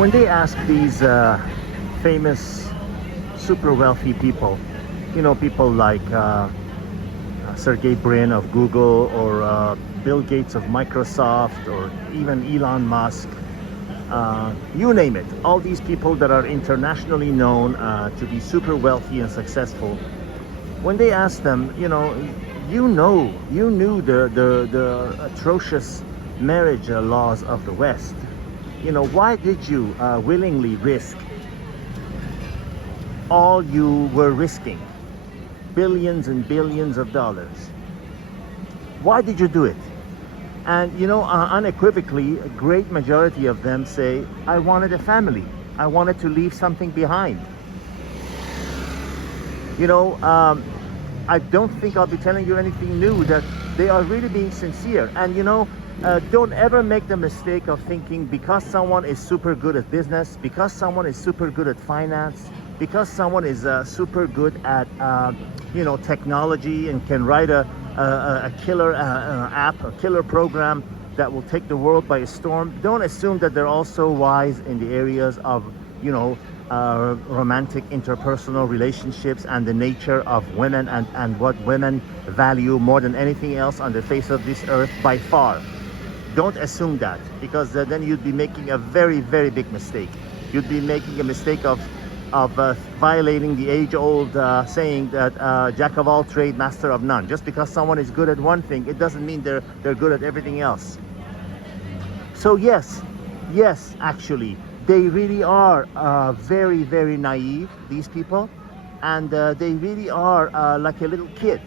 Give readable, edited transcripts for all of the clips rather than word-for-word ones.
When they ask these famous, super wealthy people, people like Sergey Brin of Google, or Bill Gates of Microsoft, or even Elon Musk, you name it, all these people that are internationally known to be super wealthy and successful, when they ask them, you knew the atrocious marriage laws of the West. Why did you willingly risk all you were risking, billions and billions of dollars? Why did you do it? And unequivocally, a great majority of them say, I wanted a family. I wanted to leave something behind. I don't think I'll be telling you anything new, that they are really being sincere. And don't ever make the mistake of thinking because someone is super good at business, because someone is super good at finance, because someone is super good at technology and can write a killer app, a killer program that will take the world by a storm. Don't assume that they're also wise in the areas of romantic interpersonal relationships and the nature of women and what women value more than anything else on the face of this earth by far. Don't assume that, because then you'd be making a very, very big mistake. You'd be making a mistake of violating the age-old saying that jack of all trade, master of none. Just because someone is good at one thing, it doesn't mean they're good at everything else. So yes, actually, they really are very, very naive, these people, and they really are like a little kid.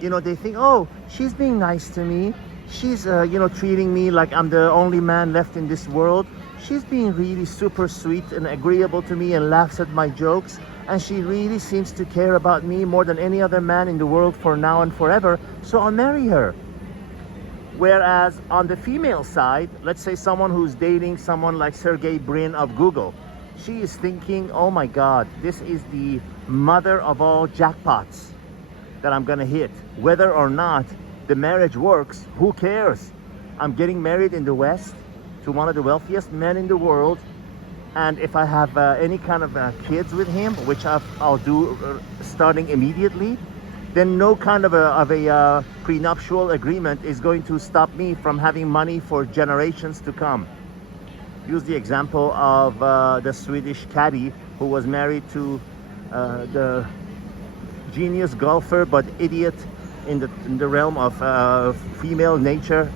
They think, oh, she's being nice to me. She's, treating me like I'm the only man left in this world. She's being really super sweet and agreeable to me and laughs at my jokes. And she really seems to care about me more than any other man in the world for now and forever. So I'll marry her. Whereas on the female side, let's say someone who's dating someone like Sergey Brin of Google, she is thinking, oh my God, this is the mother of all jackpots that I'm gonna hit. Whether or not the marriage works, who cares? I'm getting married in the West to one of the wealthiest men in the world, and if I have any kind of kids with him, which I'll do starting immediately, then no kind of a prenuptial agreement is going to stop me from having money for generations to come. Use the example of the Swedish caddy who was married to the genius golfer but idiot in the realm of female nature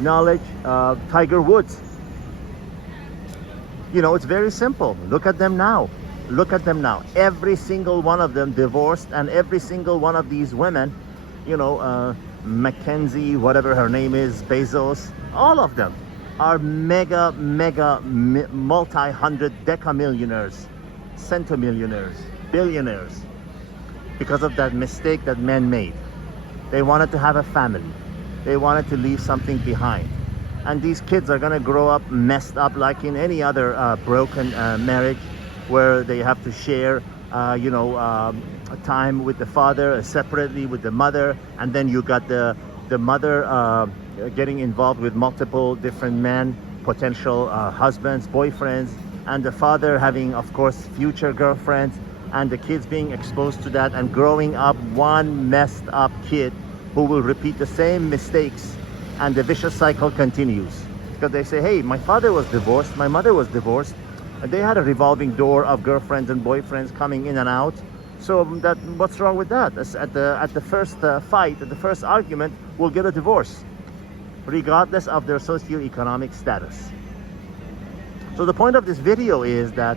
knowledge, Tiger Woods. It's very simple. Look at them now. Every single one of them divorced, and every single one of these women, Mackenzie, whatever her name is, Bezos, all of them are mega multi-hundred decamillionaires, centimillionaires, billionaires, because of that mistake that men made. They wanted to have a family. They wanted to leave something behind. And these kids are gonna grow up messed up like in any other broken marriage, where they have to share, time with the father, separately with the mother, and then you got the mother getting involved with multiple different men, potential husbands, boyfriends, and the father having, of course, future girlfriends, and the kids being exposed to that and growing up one messed up kid who will repeat the same mistakes, and the vicious cycle continues. Because they say, hey, my father was divorced, my mother was divorced, and they had a revolving door of girlfriends and boyfriends coming in and out. So what's wrong with that? At the first fight, at the first argument, we'll get a divorce, regardless of their socioeconomic status. So the point of this video is that,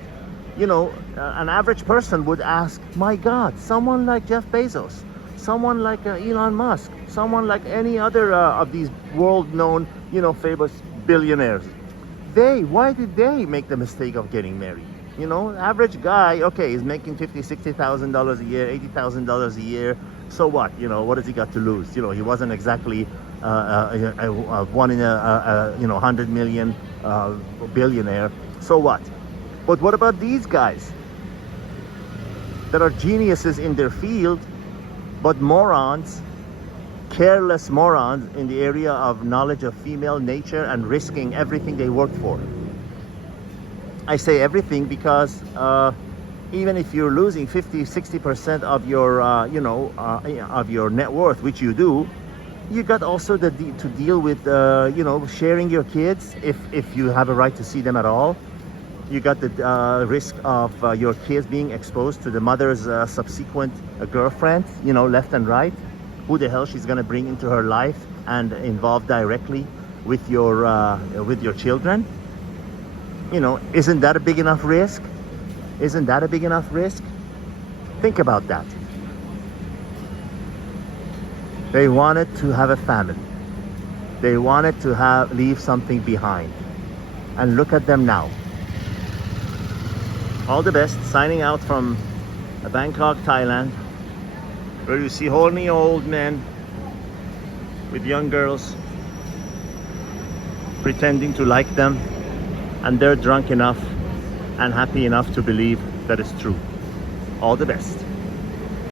an average person would ask, my God, someone like Jeff Bezos, someone like Elon Musk, someone like any other of these world-known, famous billionaires, why did they make the mistake of getting married? Average guy, okay, he's making $50,000, $60,000 a year, $80,000 a year. So what? What has he got to lose? He wasn't exactly one in a 100 million billionaire. So what? But what about these guys that are geniuses in their field, but morons, careless morons in the area of knowledge of female nature and risking everything they worked for? I say everything because even if you're losing 50-60% of your of your net worth, which you do, you got also to deal with sharing your kids if you have a right to see them at all. You got the risk of your kids being exposed to the mother's subsequent girlfriend, left and right. Who the hell she's gonna bring into her life and involve directly with your children? Isn't that a big enough risk? Isn't that a big enough risk? Think about that. They wanted to have a family. They wanted to leave something behind. And look at them now. All the best. Signing out from Bangkok, Thailand, where you see horny old men with young girls pretending to like them, and they're drunk enough and happy enough to believe that it's true. All the best.